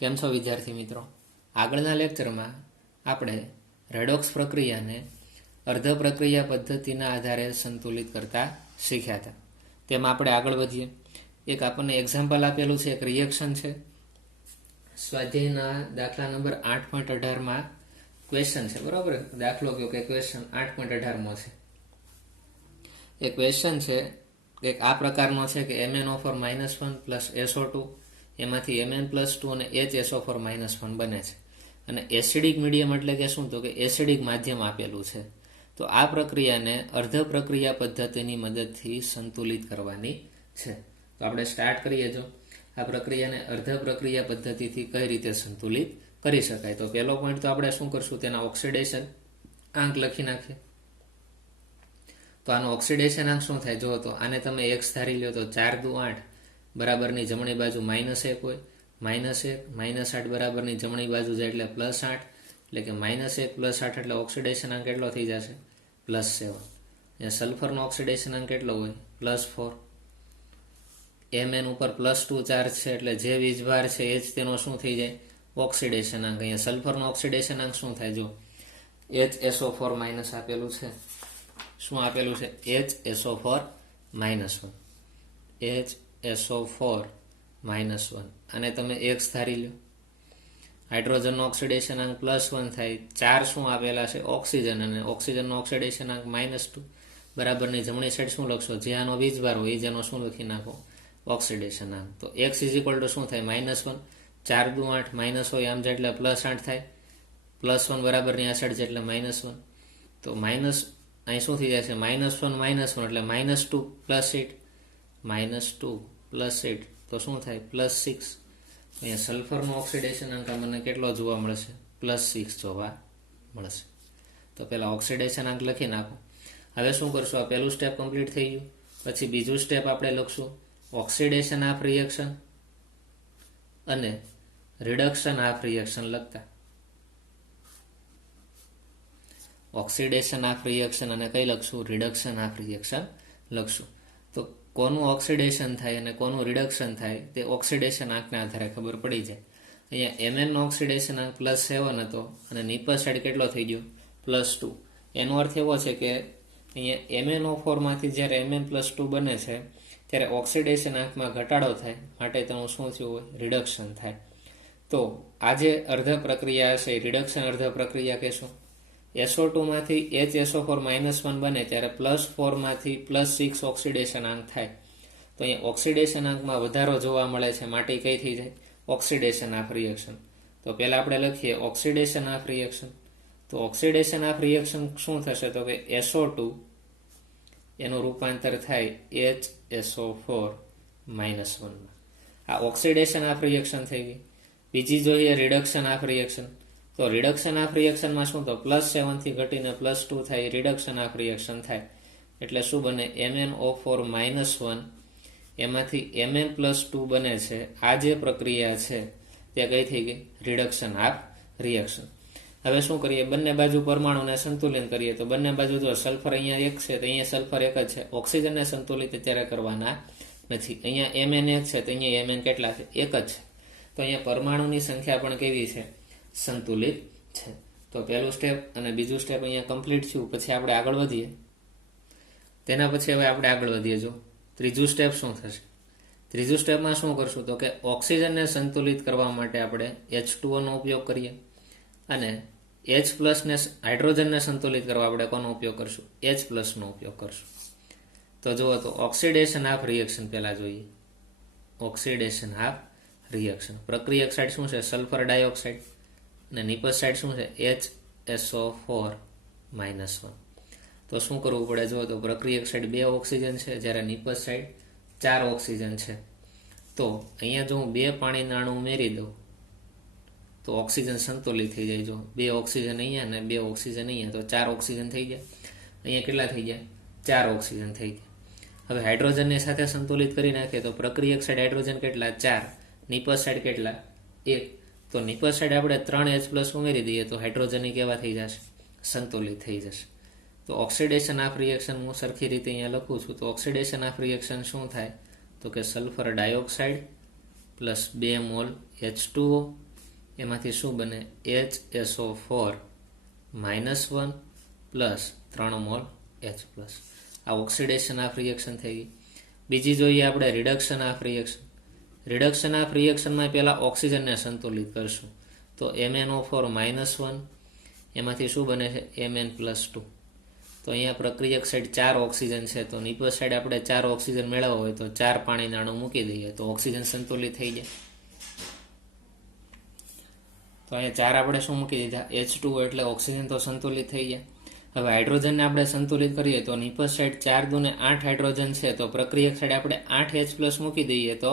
કેમ છો વિદ્યાર્થી મિત્રો? આગળના લેક્ચરમાં આપણે રેડોક્સ પ્રક્રિયાને અર્ધ પ્રક્રિયા પદ્ધતિના આધારે સંતુલિત કરતા શીખ્યા હતા. તેમાં આપણે આગળ વધીએ. એક આપણને એક્ઝામ્પલ આપેલું છે, એક રિએક્શન છે. સ્વાધ્યાયના દાખલા નંબર 8.18માં ક્વેશ્ચન છે, બરાબર? દાખલો કયો કે ક્વેશ્ચન 8.18માં છે. એ ક્વેશ્ચન છે એક આ પ્રકારનો છે કે MnO4 -1 પ્લસ SO2 એમાંથી Mn+2 અને HSO4 -1 બને છે. અને એસિડિક મીડિયમ એટલે કે શું? તો કે એસિડિક માધ્યમ આપેલું છે. તો આ પ્રક્રિયાને અર્ધ પ્રક્રિયા પદ્ધતિની મદદથી સંતુલિત કરવાની છે. તો આપણે સ્ટાર્ટ કરીએ. જો આ પ્રક્રિયાને અર્ધ પ્રક્રિયા પદ્ધતિથી કઈ રીતે સંતુલિત કરી શકાય, તો પહેલો પોઈન્ટ તો આપણે શું કરશું, તેના ઓક્સિડેશન આંક લખી નાખીએ. તો આનો ઓક્સિડેશન આંક શું થાય? જો તો આને તમે x ધારી લો તો 4 દુ 8 બરાબરની જમણી બાજુ -1 હોય, -1 -8 બરાબરની જમણી બાજુ જાય એટલે +8, એટલે કે -1 +8 એટલે ઓક્સિડેશન આંક કેટલો થઈ જશે? +7. અને સલ્ફરનો ઓક્સિડેશન આંક કેટલો હોય? +4. Mn ઉપર +2 ચાર્જ છે એટલે જે વીજભાર છે એ જ તેનો શું થઈ જાય? ઓક્સિડેશન આંક. અહીંયા સલ્ફરનો ઓક્સિડેશન આંક શું થાય? જો HSO4- આપેલું છે. શું આપેલું છે? HSO4 -1. HSO4 -1 અને તમે x ધારી લો. હાઇડ્રોજનનો ઓક્સિડેશન આંક +1 થાય. 4 શું આપેલા છે? ઓક્સિજન. અને ઓક્સિજનનો ઓક્સિડેશન આંક -2 બરાબરની જમણી સાઈડ શું લખશો? જે આનો વીજભાર હોય એ જેનો શું લખી નાખો? ઓક્સિડેશન આંક. તો x શું થાય? -1. 4 દુ 8 માઇનસ હોય આમ જાય એટલે +8 થાય. +1 બરાબરની આ સાઈડ છે એટલે -1. તો માઇનસ અહીં શું થઈ જશે? -1 -1 એટલે -2 +8. -2 +8 તો શું થાય? +6. અહીંયા સલ્ફરનો ઓક્સિડેશન આંક મને કેટલો જોવા મળશે? +6 જોવા મળશે. તો પહેલાં ઓક્સિડેશન આંક લખી નાખો. હવે શું કરશું? આ પહેલું સ્ટેપ કમ્પ્લીટ થઈ ગયું. પછી બીજું સ્ટેપ આપણે લખશું ઓક્સિડેશન હાફ રિએક્શન અને રિડક્શન હાફ રિએક્શન લખતા. ઓક્સિડેશન હાફ રિએક્શન અને કઈ લખશું? રિડક્શન હાફ રિએક્શન લખશું. તો કોનું ઓક્સિડેશન થાય અને કોનું રિડક્શન થાય તે ઓક્સિડેશન આંકના આધારે ખબર પડી જાય. અહીંયા Mn નો ઓક્સિડેશન આંક +7 હતો અને નીપર સાઈડ કેટલો થઈ ગયો? +2. એનો અર્થ એવો છે કે અહીંયા MnO4 માંથી જ્યારે Mn+2 બને છે ત્યારે ઓક્સિડેશન આંકમાં ઘટાડો થાય, માટે તેનું શું થયું હોય? રિડક્શન થાય. તો આ જે અર્ધ પ્રક્રિયા હશે રિડક્શન અર્ધ પ્રક્રિયા કહેશું. SO2 માંથી HSO4 -1 બને ત્યારે +4 માંથી +6 ઓક્સિડેશન આંક થાય. તો અહીંયા ઓક્સિડેશન આંકમાં વધારો જોવા મળે છે, માટે કઈ થઈ જાય? Oxidation half reaction. તો પહેલા આપણે લખીએ ઓક્સિડેશન હાફ રિએક્શન. તો ઓક્સિડેશન હાફ રિએક્શન શું થશે? તો કે SO2 એનું રૂપાંતર થાય HSO4 -1. આ ઓક્સિડેશન હાફ રિએક્શન થઈ ગઈ. બીજી જોઈએ રિડક્શન હાફ રિએક્શન. તો રિડક્શન હાફ રિએક્શનમાં શું? તો +7 થી ઘટીને +2 થાય, રિડક્શન હાફ રિએક્શન થાય. એટલે શું બને? MnO4 -1 એમાંથી Mn+2 બને છે. આ જે પ્રક્રિયા છે તે કઈ થઈ ગઈ? Reduction half reaction. હવે શું કરીએ? બંને બાજુ પરમાણુને સંતુલિત કરીએ. તો બંને બાજુ જો સલ્ફર અહીંયા 1 છે તો અહીંયા સલ્ફર 1 જ છે. ઓક્સિજનને સંતુલિત અત્યારે કરવાના નથી. અહીંયા Mn 1 છે તો અહીંયા Mn કેટલા છે? 1 જ છે. તો અહીંયા પરમાણુની સંખ્યા પણ કેવી છે? સંતુલિત છે. તો પહેલું સ્ટેપ અને બીજું સ્ટેપ અહીંયા કમ્પ્લીટ થયું. પછી આપણે આગળ વધીએ. તેના પછી હવે આપણે આગળ વધીએ. જો ત્રીજું સ્ટેપ શું થશે? ત્રીજું સ્ટેપમાં શું કરશું? તો કે ઓક્સિજનને સંતુલિત કરવા માટે આપણે H2O નો ઉપયોગ કરીએ અને H+ ને હાઇડ્રોજનને સંતુલિત કરવા આપણે કોનો ઉપયોગ કરશું? H+ નો ઉપયોગ કરશું. તો જુઓ તો ઓક્સિડેશન હાફ રિએક્શન પહેલા જોઈએ. ઓક્સિડેશન હાફ રિએક્શન પ્રક્રિયક સાઈડ શું છે? સલ્ફર ડાયોક્સાઇડ અને નીપજ સાઈડ શું છે? HSO4 -1. તો શું કરવું પડે? જો તો પ્રક્રિયક સાઈડ 2 ઓક્સિજન છે જ્યારે નીપજ સાઈડ 4 ઓક્સિજન છે. તો અહીંયા જો હું 2 પાણીના અણુ ઉમેરી દઉં તો ઓક્સિજન સંતુલિત થઈ જાય. જો 2 ઓક્સિજન અહીંયા અને 2 ઓક્સિજન અહીંયા, તો 4 ઓક્સિજન થઈ ગયા. અહીંયા કેટલા થઈ ગયા? 4 ઓક્સિજન થઈ ગયા. હવે હાઇડ્રોજનની સાથે સંતુલિત કરી નાખીએ તો પ્રક્રિયક સાઈડ હાઇડ્રોજન કેટલા? 4. નીપજ સાઈડ કેટલા? 1. તો નીપજ સાઈડ આપણે 3H+ ઉમેરી દઈએ તો હાઇડ્રોજનની કેવા થઈ જશે? સંતુલિત થઈ જશે. તો ઓક્સિડેશન હાફ રિએક્શન હું સરખી રીતે અહીંયા લખું છું. તો ઓક્સિડેશન હાફ રિએક્શન શું થાય? તો કે સલ્ફર ડાયોક્સાઇડ +2 મોલ H2O એમાંથી શું બને HSO4 -1 plus 3 mole H plus. આ ઓક્સિડેશન ઓફ રિએક્શન થઈ ગઈ. બીજી જોઈએ આપણે reduction of reaction. Reduction of રિએક્શનમાં પહેલા ઓક્સિજનને સંતુલિત કરશું. તો MnO4 -1 એમાંથી શું બને છે Mn+2. તો અહીંયા પ્રક્રિયક સાઈડ 4 ઓક્સિજન છે, તો નિપજ સાઈડ આપણે 4 ઓક્સિજન મેળવવો હોય તો 4 પાણીના અણુ મૂકી દઈએ તો ઓક્સિજન સંતુલિત થઈ જાય. તો અહીંયા 4 આપણે શું મૂકી દીધા H2 એટલે ઓક્સિજન તો સંતુલિત થઈ ગયા. હવે હાઇડ્રોજનને આપણે સંતુલિત કરીએ તો નિપજ સાઈડ 4 દુને 8 હાઇડ્રોજન છે, તો પ્રક્રિયક સાઈડ આપણે 8H+ મૂકી દઈએ તો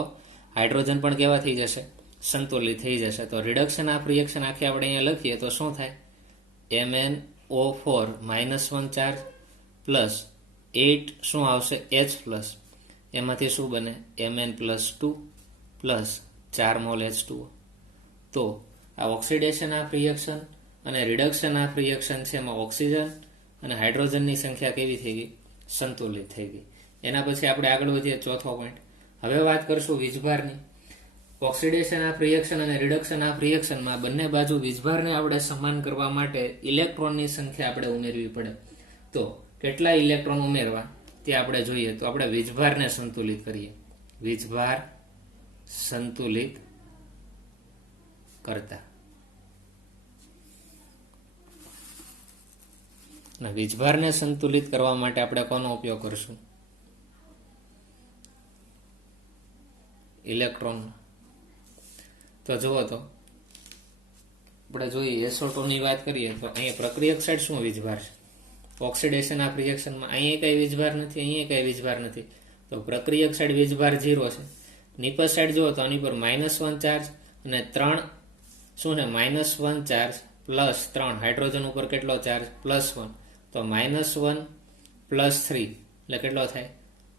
હાઇડ્રોજન પણ કેવા થઈ જશે સંતુલિત થઈ જશે. તો રિડક્શન ઓફ રિએક્શન આખી આપણે અહીંયા લખીએ તો શું થાય MnO4 -1 ચાર્જ પ્લસ 8 શું આવશે H+, એમાંથી શું બને Mn+2 પ્લસ 4 મોલ H2O. તો આ ઓક્સિડેશન ઓફ રિએક્શન અને રિડક્શન ઓફ રિએક્શન છે, એમાં ઓક્સિજન અને હાઇડ્રોજનની સંખ્યા કેવી થઈ ગઈ સંતુલિત થઈ ગઈ. એના પછી આપણે આગળ વધીએ ચોથો પોઈન્ટ. હવે વાત કરશું વીજભારની. ઓક્સિડેશન ઓફ રિએક્શન અને રિડક્શન ઓફ રિએક્શનમાં બંને બાજુ વીજભારને આપણે સમાન કરવા માટે ઇલેક્ટ્રોનની સંખ્યા આપણે ઉમેરવી પડે. તો કેટલા ઇલેક્ટ્રોન ઉમેરવા તે આપણે જોઈએ. તો આપણે વીજભારને સંતુલિત કરીએ. વીજભાર સંતુલિત કરતા અને વીજભારને સંતુલિત કરવા માટે આપણે કોનો ઉપયોગ કરશું ઇલેક્ટ્રોન. તો જુઓ તો આપણે જોઈએ SO2 ની વાત કરીએ તો અહીંયા પ્રક્રિયક સાઈડ શું વીજભાર છે ઓક્સિડેશન ઓફ રિએક્શનમાં. અહીંયા કઈ વીજભાર નથી, અહીંયા કઈ વીજભાર નથી, તો પ્રક્રિયક સાઈડ વીજભાર 0 છે. નિપજ સાઈડ જુઓ તો આની પર -1 ચાર્જ અને 3 શું છે -1 ચાર્જ પ્લસ 3 હાઇડ્રોજન ઉપર કેટલો ચાર્જ +1, તો -1 + 3 એટલે કેટલો થાય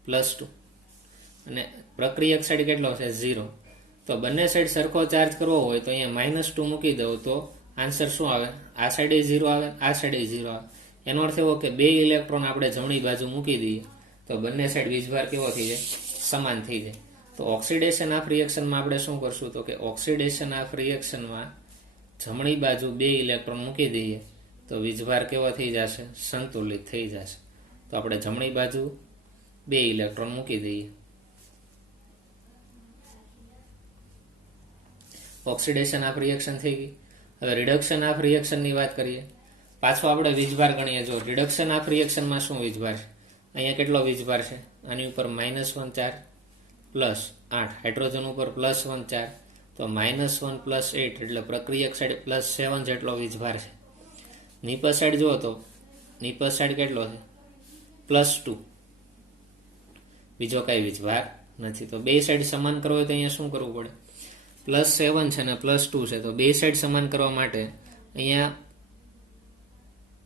+2 અને પ્રક્રિયક સાઈડ કેટલો છે 0. તો બંને સાઈડ સરખો ચાર્જ કરવો હોય તો અહીંયા -2 મૂકી દઉં તો આન્સર શું આવે આ સાઈડે 0 આવે, આ સાઈડે 0 આવે. એનો અર્થ એવો કે 2 ઇલેક્ટ્રોન આપણે જમણી બાજુ મૂકી દઈએ તો બંને સાઈડ વીજભાર કેવો થઈ જાય સમાન થઈ જાય. તો ઓક્સિડેશન ઓફ રિએક્શનમાં આપણે શું કરશું તો કે ઓક્સિડેશન ઓફ રિએક્શનમાં જમણી બાજુ 2 ઇલેક્ટ્રોન મૂકી દઈએ તો વીજભાર કેવો થઈ જશે સંતુલિત થઈ જશે. તો આપણે જમણી બાજુ 2 ઇલેક્ટ્રોન મૂકી દઈએ. ઓક્સિડેશન ઓફ રિએક્શન થઈ ગઈ. હવે રિડક્શન ઓફ રિએક્શનની વાત કરીએ. પાછો આપણે વીજભાર ગણીએ. જો રિડક્શન ઓફ રિએક્શનમાં શું વીજભાર છે અહીંયા કેટલો વીજભાર છે આની ઉપર -1 ચાર્જ પ્લસ 8 હાઇડ્રોજન ઉપર +1 ચાર્જ, તો -1 + 8 એટલે પ્રક્રિયક સાઈડ +7 જેટલો વીજભાર છે. નિપજ સાઈડ જુઓ તો નિપજ સાઈડ કેટલો છે +2, બીજો કઈ વીજભાર નથી. તો બે સાઈડ સમાન કરવો હોય તો અહીંયા શું કરવું પડે +7 છે ને +2 છે, તો બે સાઈડ સમાન કરવા માટે અહીંયા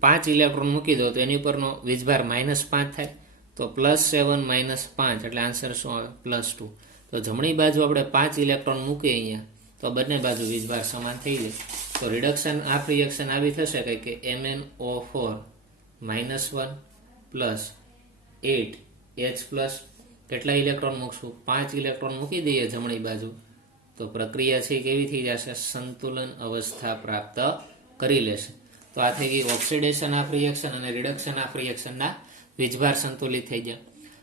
5 ઇલેક્ટ્રોન મૂકી દો તો એની ઉપરનો વીજભાર -5 થાય. તો +7 - 5 એટલે આન્સર શું આવે +2. તો જમણી બાજુ આપણે 5 ઇલેક્ટ્રોન મૂકીએ અહીંયા તો બંને બાજુ વીજભાર સમાન થઈ જાય. તો રિડક્શન ઓફ રિએક્શન આવી થશે કે MnO4 -1 પ્લસ 8H+, કેટલા ઇલેક્ટ્રોન મૂકશું 5 ઇલેક્ટ્રોન મૂકી દઈએ જમણી બાજુ તો પ્રક્રિયા છે કેવી થઈ જશે સંતુલન અવસ્થા પ્રાપ્ત કરી લેશે. તો આ થઈ ગઈ ઓક્સિડેશન ઓફ રિએક્શન અને રિડક્શન ઓફ રિએક્શનના વીજભાર સંતુલિત થઈ ગયા.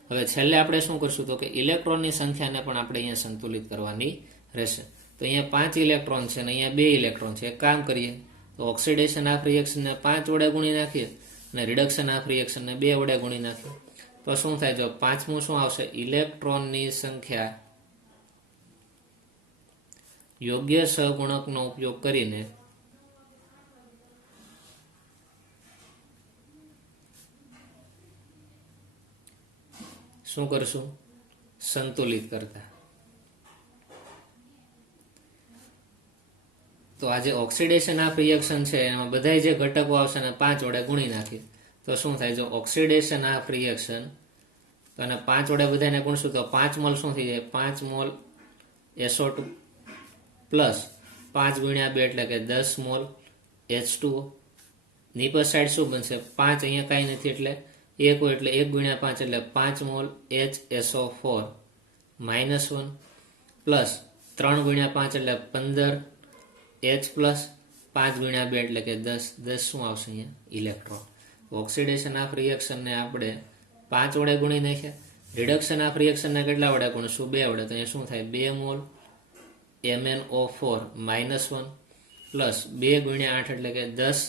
હવે છેલ્લે આપણે શું કરશું તો કે ઇલેક્ટ્રોનની સંખ્યાને પણ આપણે અહીંયા સંતુલિત કરવાની રહેશે. તો અહીંયા 5 ઇલેક્ટ્રોન છે અને અહીંયા 2 ઇલેક્ટ્રોન છે. એક કામ કરીએ તો ઓક્સિડેશન ઓફ રિએક્શનને 5 વડે ગુણી નાખીએ અને રિડક્શન ઓફ રિએક્શનને 2 વડે ગુણી નાખીએ તો શું થાય જો પાંચમું શું આવશે ઇલેક્ટ્રોનની સંખ્યા યોગ્ય સહગુણકનો ઉપયોગ કરીને શું કરશું સંતુલિત કરતા. તો આ જે ઓક્સિડેશન ઓફ રિએક્શન છે એમાં બધા જે ઘટકો આવશે ને 5 વડે ગુણી નાખીએ તો શું થાય જો ઓક્સિડેશન ઓફ રિએક્શન અને 5 વડે બધાને ગુણશું તો 5 મોલ શું થઈ જાય 5 મોલ SO2 પ્લસ 5 ગુણ્યા 2 એટલે કે 10 મોલ H2O. નિપજ સાઈડ શું બનશે 5 અહીંયા કાંઈ નથી એટલે 1 હોય એટલે 1 ગુણ્યા 5 એટલે 5 મોલ HSO4 -1 પ્લસ 3 ગુણ્યા 5 એટલે 15 H પ્લસ 5 × 2 એટલે કે 10. 10 શું આવશે અહીંયા? ઇલેક્ટ્રોન. ઓક્સિડેશન ઓફ રિએક્શનને આપણે 5 વડે ગુણી નાખ્યા. રિડક્શન ઓફ રિએક્શનને કેટલા વડે ગુણીશું? 2 વડે. તો અહીંયા શું થાય? 2 મોલ MnO4 -1 પ્લસ 2 × 8 એટલે કે 10.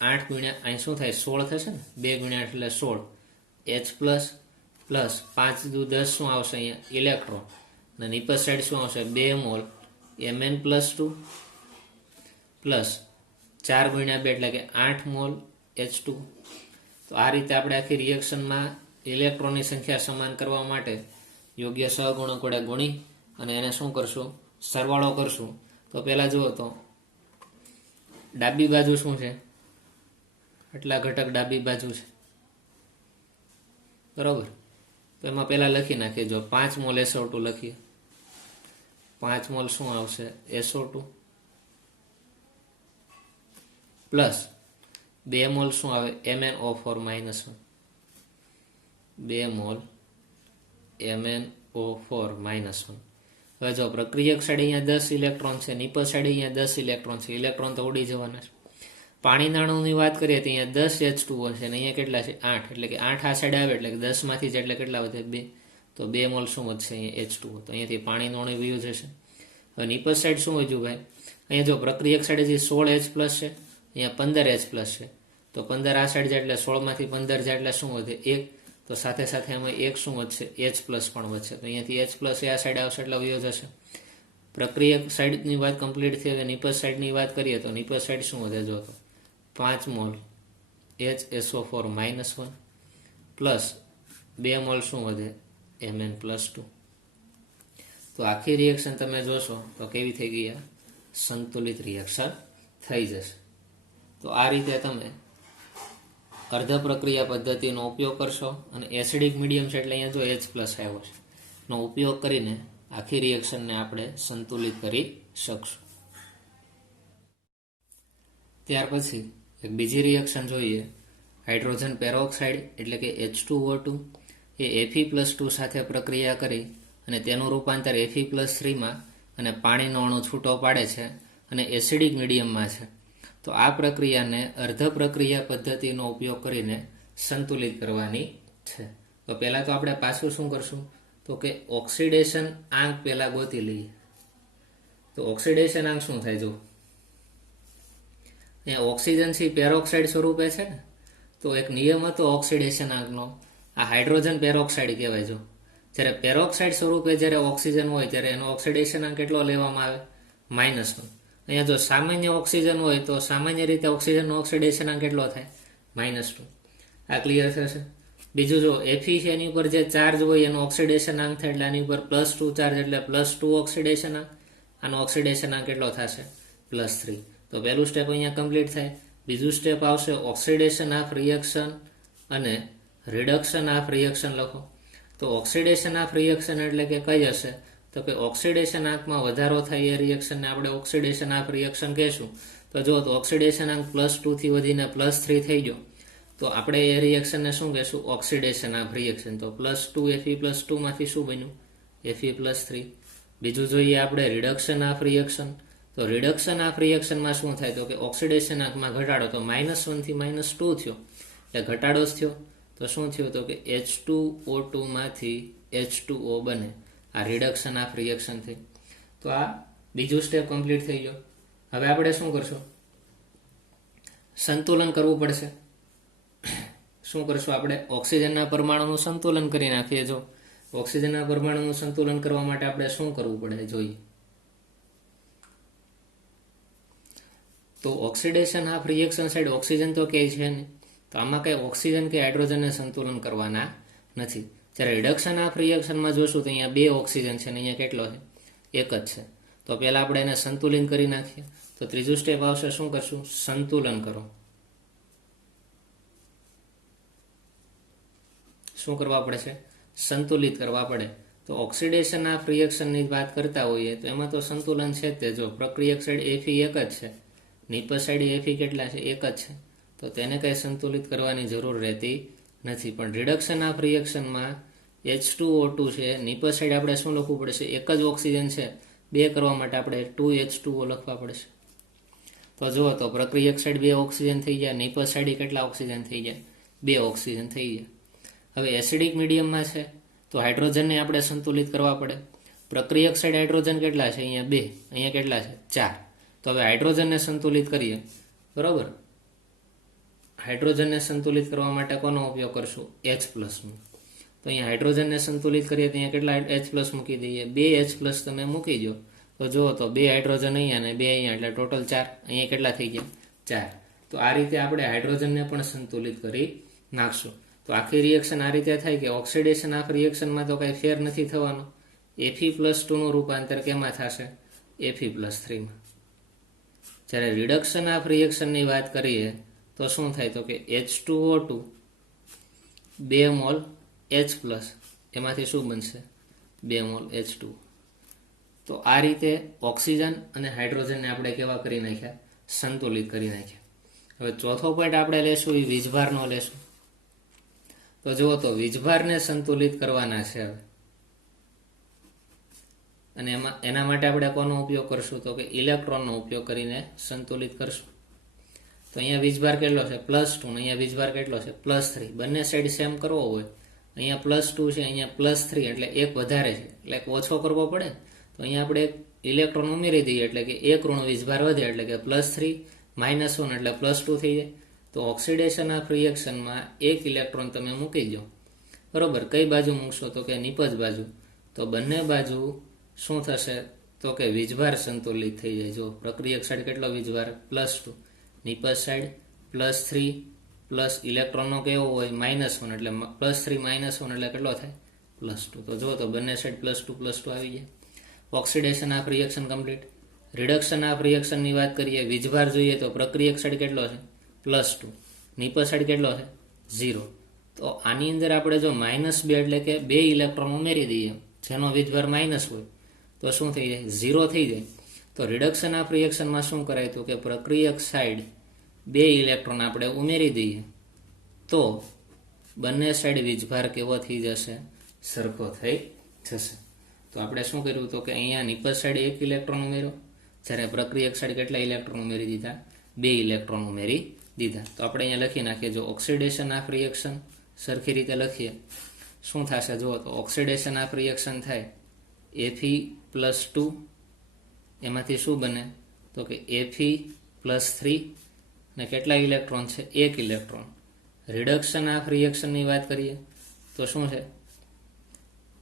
8 × અહીં શું થાય? 16 થશે ને? 2 × 8 એટલે 16. H પ્લસ 5 દુ 10 શું આવશે અહીંયા? ઇલેક્ટ્રોન. અને નીપજ સાઈડ શું આવશે? 2 મોલ Mn+2 પ્લસ 4 × 2 એટલે કે 8 મોલ H2. તો આ રીતે આપણે આખી રિએક્શનમાં ઇલેક્ટ્રોનની સંખ્યા સમાન કરવા માટે યોગ્ય સહગુણક વડે ગુણી અને એને શું કરશું? સરવાળો કરશું. તો પહેલાં જુઓ તો ડાબી બાજુ શું છે? આટલા ઘટક ડાબી બાજુ છે, બરોબર. તો એમાં પહેલાં લખી નાખીએ. જો 5 મોલ SO2 લખીએ. 5 મોલ શું આવશે? SO2 પ્લસ 2 મોલ શું આવે? MnO4 -1. 2 mall MnO4 -1. હવે જો પ્રક્રિયક સાઈડ અહીંયા 10 ઇલેક્ટ્રોન છે, નિપજ સાઈડ અહીંયા 10 ઇલેક્ટ્રોન છે. ઇલેક્ટ્રોન તો ઉડી જવાના છે. પાણીના અણુની વાત કરીએ તો અહીંયા 10 H2O છે અને અહીંયા કેટલા છે? 8. એટલે કે 8 આ સાઈડ આવે એટલે 10 માંથી એટલે કેટલા વધે? 2. તો 2 મોલ શું વધશે? અહીંયા H2O. તો અહીંયાથી પાણીનો અણુ વયું જશે. હવે નિપજ સાઈડ શું વધ્યું ભાઈ? અહીંયા જો પ્રક્રિયક સાઈડ જે 16H+ છે, અહીંયા 15H+ છે. તો 15 આ સાઈડ જાય એટલે 16 માંથી 15 જાય એટલે શું વધે? 1. તો સાથે સાથે એમાં 1 શું વધશે? H+ પણ વધશે. તો અહીંયાથી H+ આ સાઈડ આવશે એટલે વયો જશે. પ્રક્રિયક સાઈડની વાત કમ્પ્લીટ થઈ. હવે નિપજ સાઈડની વાત કરીએ તો નિપજ સાઈડ શું વધે? જો તો 5 મોલ HSO4 -1 પ્લસ 2 મોલ શું વધે? Mn+2. તો આખી રિએક્શન તમે જોશો તો કેવી થઈ ગઈ? સંતુલિત રિએક્શન થઈ જશે. તો આ રીતે તમે અર્ધ પ્રક્રિયા પદ્ધતિનો ઉપયોગ કરશો અને એસિડિક મીડિયમ છે એટલે અહીંયા જો H+ આવ્યો છે નો ઉપયોગ કરીને આખી રિએક્શનને આપણે સંતુલિત કરી શકશું. ત્યાર પછી એક બીજી રિએક્શન જોઈએ. હાઇડ્રોજન પેરોક્સાઇડ એટલે કે H2O2 એ Fe+2 સાથે પ્રક્રિયા કરી અને તેનું રૂપાંતર Fe+3માં અને પાણીનો અણુ છૂટો પાડે છે અને એસિડિક મીડિયમમાં છે. તો આ પ્રક્રિયાને અર્ધ પ્રક્રિયા પદ્ધતિનો ઉપયોગ કરીને સંતુલિત કરવાની છે. તો પહેલાં તો આપણે પાછું શું કરશું? તો કે ઓક્સિડેશન આંક પહેલાં ગોતી લઈએ. તો ઓક્સિડેશન આંક શું થાય? જો અહીંયા ઓક્સિજન થી પેરોક્સાઇડ સ્વરૂપે છે ને, તો એક નિયમ હતો ઓક્સિડેશન આંકનો. આ હાઇડ્રોજન પેરોક્સાઇડ કહેવાય. જો જ્યારે પેરોક્સાઇડ સ્વરૂપે જ્યારે ઓક્સિજન હોય ત્યારે એનો ઓક્સિડેશન આંક કેટલો લેવામાં આવે? -1. અહીંયા જો સામાન્ય ઓક્સિજન હોય તો સામાન્ય રીતે ઓક્સિજનનો ઓક્સિડેશન આંક કેટલો થાય? -2. આ ક્લિયર થશે. બીજું જો Fe છે એની ઉપર જે ચાર્જ હોય એનો ઓક્સિડેશન આંક થાય એટલે આની ઉપર +2 ચાર્જ એટલે +2 ઓક્સિડેશન આંક. આનો ઓક્સિડેશન આંક કેટલો થશે? +3. તો પહેલું સ્ટેપ અહીંયા કમ્પ્લીટ થાય. બીજું સ્ટેપ આવશે ઓક્સિડેશન ઓફ રિએક્શન અને રિડક્શન ઓફ રિએક્શન લખો. તો ઓક્સિડેશન ઓફ રિએક્શન એટલે કે કઈ હશે? તો કે ઓક્સિડેશન આંકમાં વધારો થાય એ રિએક્શનને આપણે ઓક્સિડેશન ઓફ રિએક્શન કહેશું. તો જો તો ઓક્સિડેશન આંક +2 થી વધીને +3 થઈ ગયો તો આપણે એ રિએક્શનને શું કહેશું? Oxidation of reaction. તો +2 Fe+2 માંથી શું બન્યું? Fe+3. બીજું જોઈએ આપણે રિડક્શન ઓફ રિએક્શન. તો રિડક્શન ઓફ રિએક્શનમાં શું થાય? તો કે ઓક્સિડેશન આંકમાં ઘટાડો. તો -1 થી -2 થયો એટલે ઘટાડો જ થયો. તો શું થયું? તો કે H2O2 માંથી H2O બને. આ રિડક્શન ઓફ રિએક્શન થઈ. તો આ બીજું સ્ટેપ કમ્પ્લીટ થઈ ગયો. હવે આપણે શું કરશું? સંતુલન કરવું પડશે. શું કરશું આપણે? ઓક્સિજનના પરમાણુનું સંતુલન કરી નાખીએ. જો ઓક્સિજનના પરમાણુનું સંતુલન કરવા માટે આપણે શું કરવું પડે જોઈએ. તો oxidation of reaction side oxygen તો કે છે ને, તો આમાં કઈ ઓક્સિજન કે હાઇડ્રોજનને સંતુલન કરવાના નથી. જ્યારે રિડક્શન ઓફ રિએક્શનમાં જોશું તો અહીંયા 2 ઓક્સિજન છે અને અહીંયા કેટલો છે? 1 જ છે. તો પહેલા આપણે એને સંતુલિત કરી નાખીએ. તો ત્રીજું સ્ટેપ આવશે. શું કરશું? સંતુલન કરો. શું કરવા પડે છે? સંતુલિત કરવા પડે. તો ઓક્સિડેશન ઓફ રિએક્શનની વાત કરતા હોઈએ તો એમાં તો સંતુલન છે જ તે. જો પ્રક્રિયક સાઈડ Fe 1 જ છે, નિપજ સાઈડ Fe કેટલા છે? 1 જ છે. તો તેને કંઈ સંતુલિત કરવાની જરૂર રહેતી નથી. પણ રિડક્શન ઓફ રિએક્શનમાં H2O2 છે, નિપજ સાઈડ આપણે શું લખવું પડશે? 1 જ ઓક્સિજન છે 2 કરવા માટે આપણે 2H2O લખવા પડશે. તો જુઓ તો પ્રક્રિયક સાઈડ 2 ઓક્સિજન થઈ ગયા, નિપજ સાઈડ કેટલા ઓક્સિજન થઈ ગયા? 2 ઓક્સિજન થઈ ગયા. હવે એસિડિક મીડિયમમાં છે તો હાઇડ્રોજનને આપણે સંતુલિત કરવા પડે. પ્રક્રિયક સાઈડ હાઇડ્રોજન કેટલા છે? અહીંયા 2, અહીંયા કેટલા છે? 4. તો હવે હાઇડ્રોજનને સંતુલિત કરીએ, બરોબર. હાઇડ્રોજનને સંતુલિત કરવા માટે કોનો ઉપયોગ કરશું? H+નો. તો અહીંયા હાઇડ્રોજનને સંતુલિત કરીએ તો અહીંયા કેટલા H+ મૂકી દઈએ? 2H+ તમે મૂકી દો તો જુઓ તો 2 હાઇડ્રોજન અહીંયા અને 2 અહીંયા, એટલે ટોટલ 4. અહીંયા કેટલા થઈ ગયા? 4. તો આ રીતે આપણે હાઇડ્રોજનને પણ સંતુલિત કરી નાખશું. તો આખી રિએક્શન આ રીતે થાય કે ઓક્સિડેશન ઓફ રિએક્શનમાં તો કંઈ ફેર નથી થવાનો. Fe+2નું રૂપાંતર કેમાં થશે? Fe+3માં. જ્યારે રિડક્શન ઓફ રિએક્શનની વાત કરીએ તો શું થાય? તો કે H2O2 2 મોલ H+, એમાંથી શું બનશે? 2 મોલ H2. તો આ રીતે ઓક્સિજન અને હાઇડ્રોજનને આપણે કેવા કરી નાખ્યા? સંતુલિત કરી નાખ્યા. હવે ચોથો પોઈન્ટ આપણે લેશું એ વીજભારનો લેશું. તો જુઓ તો વીજભારને સંતુલિત કરવાના છે હવે, અને એના માટે આપણે કોનો ઉપયોગ કરશું? તો કે ઇલેક્ટ્રોનનો ઉપયોગ કરીને સંતુલિત કરશું. તો અહીંયા વીજભાર કેટલો છે? +2. અહીંયા વીજભાર કેટલો છે? +3. બંને સાઈડ સેમ કરવો હોય, અહીંયા +2 છે, અહીંયા +3, એટલે એક વધારે છે, એટલે એક ઓછો કરવો પડે. તો અહીંયા આપણે એક ઇલેક્ટ્રોન ઉમેરી દઈએ એટલે કે એક ઋણ વીજભાર વધે, એટલે કે +3 -1 એટલે +2 થઈ જાય. તો ઓક્સિડેશન ઓફ રિએક્શનમાં એક ઇલેક્ટ્રોન તમે મૂકી દો, બરોબર. કઈ બાજુ મૂકશો? તો કે નિપજ બાજુ. તો બંને બાજુ શું થશે? તો કે વીજભાર સંતુલિત થઈ જાય. જો પ્રક્રિયક સાઈડ કેટલો વીજભાર? +2, નિપજ સાઈડ +3 પ્લસ ઇલેક્ટ્રોનનો કેવો હોય? -1, એટલે +3 -1 એટલે કેટલો થાય? +2. તો જો તો બંને સાઈડ +2 આવી જાય. Oxidation of reaction complete. Reduction of રિએક્શનની વાત કરીએ, વીજભાર જોઈએ તો પ્રક્રિયક સાઈડ કેટલો છે? +2, નિપજ સાઈડ કેટલો છે? 0. તો આની અંદર આપણે જો -2 એટલે કે 2 ઇલેક્ટ્રોન ઉમેરી દઈએ, જેનો વીજભાર માઇનસ હોય, તો શું થઈ જાય? 0 થઈ જાય. તો રિડક્શન ઓફ રિએક્શનમાં શું કરાય? તો કે પ્રક્રિયક સાઈડ 2 ઇલેક્ટ્રોન આપણે ઉમેરી દઈએ તો બંને સાઈડ વીજભાર કેવો થઈ જશે? સરખો થઈ જશે. તો આપણે શું કર્યું? તો કે અહીંયા નિપજ સાઈડ 1 ઇલેક્ટ્રોન ઉમેર્યો, જ્યારે પ્રક્રિયક સાઈડ કેટલા ઇલેક્ટ્રોન ઉમેરી દીધા? 2 ઇલેક્ટ્રોન ઉમેરી દીધા. તો આપણે અહીંયા લખી નાખીએ. જો ઓક્સિડેશન ઓફ રિએક્શન સરખી રીતે લખીએ, શું થશે? જુઓ તો ઓક્સિડેશન ઓફ રિએક્શન થાય Fe+2, એમાંથી શું બને? તો કે Fe+3, અને કેટલા ઇલેક્ટ્રોન છે? 1 ઇલેક્ટ્રોન. રિડક્શન ઓફ રિએક્શનની વાત કરીએ તો શું છે?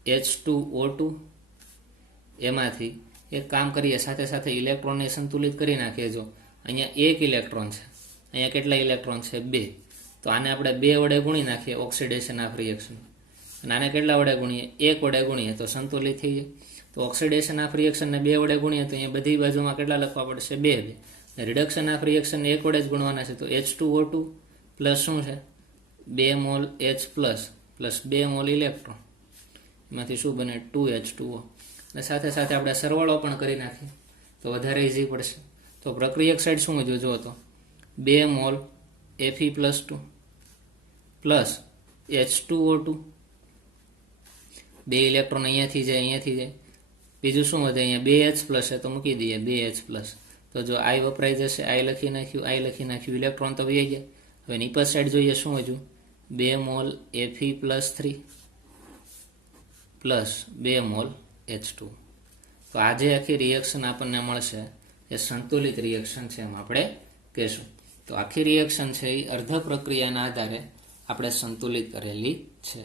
H2O2, એમાંથી એક કામ કરીએ, સાથે સાથે ઇલેક્ટ્રોનને સંતુલિત કરી નાખીએ. જો અહીંયા 1 ઇલેક્ટ્રોન છે, અહીંયા કેટલા ઇલેક્ટ્રોન છે? 2. તો આને આપણે 2 વડે ગુણી નાખીએ ઓક્સિડેશન ઓફ રિએક્શન, અને આને કેટલા વડે ગુણીએ? 1 વડે ગુણીએ તો સંતુલિત થઈ જાય. તો ઓક્સિડેશન ઓફ રિએક્શનને 2 વડે ગુણીએ તો અહીંયા બધી બાજુમાં કેટલા લખવા પડશે? 2. રિડક્શન ઓફ રિએક્શનને 1 વડે જ ગુણવાના છે. તો H2O2 પ્લસ શું છે? 2 mall H plus 2 mall electron, એમાંથી શું બને? 2H2O. અને સાથે સાથે આપણે સરવાળો પણ કરી નાખીએ તો વધારે ઇઝી પડશે. તો પ્રક્રિયક સાઈડ શું જો તો 2 mall Fe+2 plus H2O2, 2 electron અહીંયાથી જાય. બીજું શું વધે? અહીંયા 2H+ છે તો મૂકી દઈએ 2H+. તો જો I વપરાઈ જશે, I લખી નાખ્યું, ઇલેક્ટ્રોન તો વહી ગયા. હવે નિપજ સાઈડ જોઈએ, શું હજુ? 2 mall Fe+3 plus 2 mall H2. તો આજે આખી રિએક્શન આપણને મળશે એ સંતુલિત રિએક્શન છે એમ આપણે કહેશું. તો આખી રિએક્શન છે એ અર્ધ પ્રક્રિયાના આધારે આપણે સંતુલિત કરેલી છે.